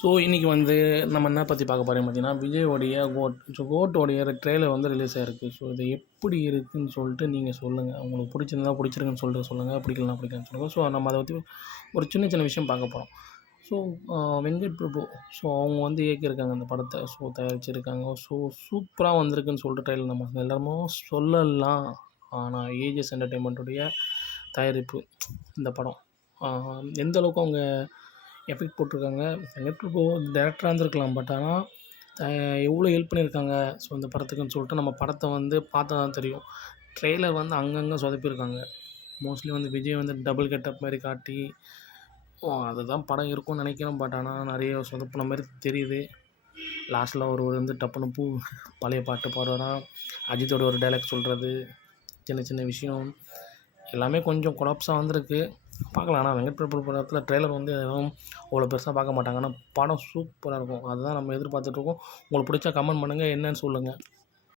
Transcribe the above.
So இன்றைக்கி வந்து நம்ம என்ன பற்றி பார்க்க போகிறோம் பார்த்தீங்கன்னா, விஜயோடைய கோட். ஸோ கோட்டோடைய ட்ரெய்லர் வந்து ரிலீஸ் ஆகிருக்கு. ஸோ இது எப்படி இருக்குதுன்னு சொல்லிட்டு நீங்கள் சொல்லுங்கள். உங்களுக்கு பிடிச்சிருந்தா பிடிச்சிருக்குன்னு சொல்லிட்டு சொல்லுங்கள், பிடிக்கலனா பிடிக்கலன்னு சொல்லுங்கள். ஸோ நம்ம அதை பற்றி ஒரு சின்ன சின்ன விஷயம் பார்க்க போகிறோம். ஸோ வெங்கட் பிரபு, ஸோ அவங்க வந்து இயக்கியிருக்காங்க அந்த படத்தை. ஸோ தயாரிச்சிருக்காங்க. ஸோ சூப்பராக வந்திருக்குன்னு சொல்லிட்டு ட்ரெய்லர் நம்ம எல்லாருமே சொல்லலாம். ஆனால் ஏஜஸ் என்டர்டெயின்மெண்ட்டுடைய தயாரிப்பு இந்த படம் எந்த அளவுக்கு அவங்க எஃபெக்ட் போட்டிருக்காங்க. வெங்கட் பிரபு டேரக்டராக இருந்திருக்கலாம். பட் ஆனால் எவ்வளோ ஹெல்ப் பண்ணியிருக்காங்க ஸோ இந்த படத்துக்குன்னு சொல்லிட்டு நம்ம படத்தை வந்து பார்த்தா தான் தெரியும். ட்ரெய்லர் வந்து அங்கங்கே சொதப்பியிருக்காங்க. மோஸ்ட்லி வந்து விஜய் வந்து டபுள் கெட்டப் மாதிரி காட்டி அதுதான் படம் இருக்கும்னு நினைக்கிறேன். பட் ஆனால் நிறைய சொதப்பின மாதிரி தெரியுது. லாஸ்ட்டில் அவர் வந்து டப்புன்னு பழைய பாட்டு பாடுவாராம். அஜித்தோட ஒரு டைலாக் சொல்கிறது, சின்ன சின்ன விஷயம் எல்லாமே கொஞ்சம் கொலாப்ஸாக வந்திருக்கு. பார்க்கலாம். ஆனால் வெங்கட் பிரபு படத்தில் ட்ரெய்லர் வந்து எதுவும் அவ்வளோ பெருசாக பார்க்க மாட்டாங்க. ஆனால் படம் சூப்பராக இருக்கும். அதுதான் நம்ம எதிர்பார்த்துட்ருக்கோம். உங்களுக்கு பிடிச்சா கமெண்ட் பண்ணுங்கள், என்னன்னு சொல்லுங்கள்.